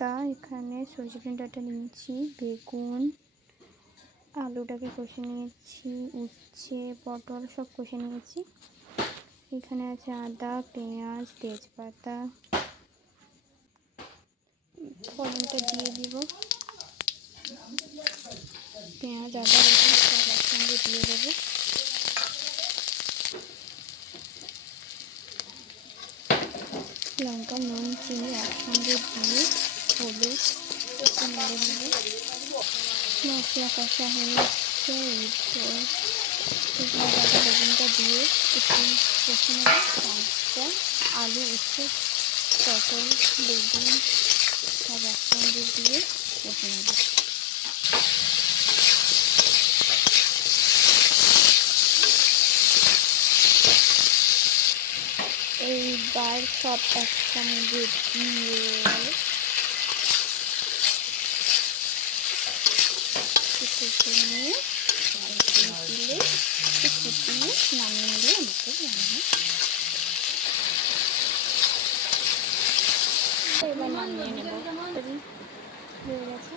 পাতা, এখানে সজনে ডাঁটা নিয়েছি, বেগুন, আলুটাকে কষে নিয়েছি, উচ্ছে, পটল সব কষে নিয়েছি। এখানে আছে আদা, পেঁয়াজ, তেজপাতা। ফোড়নটা দিয়ে দিব। পেঁয়াজ, আদা, রসুন সব একসঙ্গে দিয়ে দেবো। লঙ্কা, নুন, চিনি একসঙ্গে দিয়ে হলুদ একটু নেড়ে নেব। মশলা কষা হয়ে যাচ্ছে, শুকনো ডাঁটা বেগুনটা দিয়ে একটু কষে নেব। তারপর আলু, উচ্ছে, পটল, বেগুন সব একসঙ্গে দিয়ে কষে নেব। এইবার সব একসঙ্গে দিয়ে কষে নিয়ে দিলে ফুটিয়ে নামিয়ে নিলে আমাদের রান্না। এবার নামিয়ে নেব। হয়ে গেছে।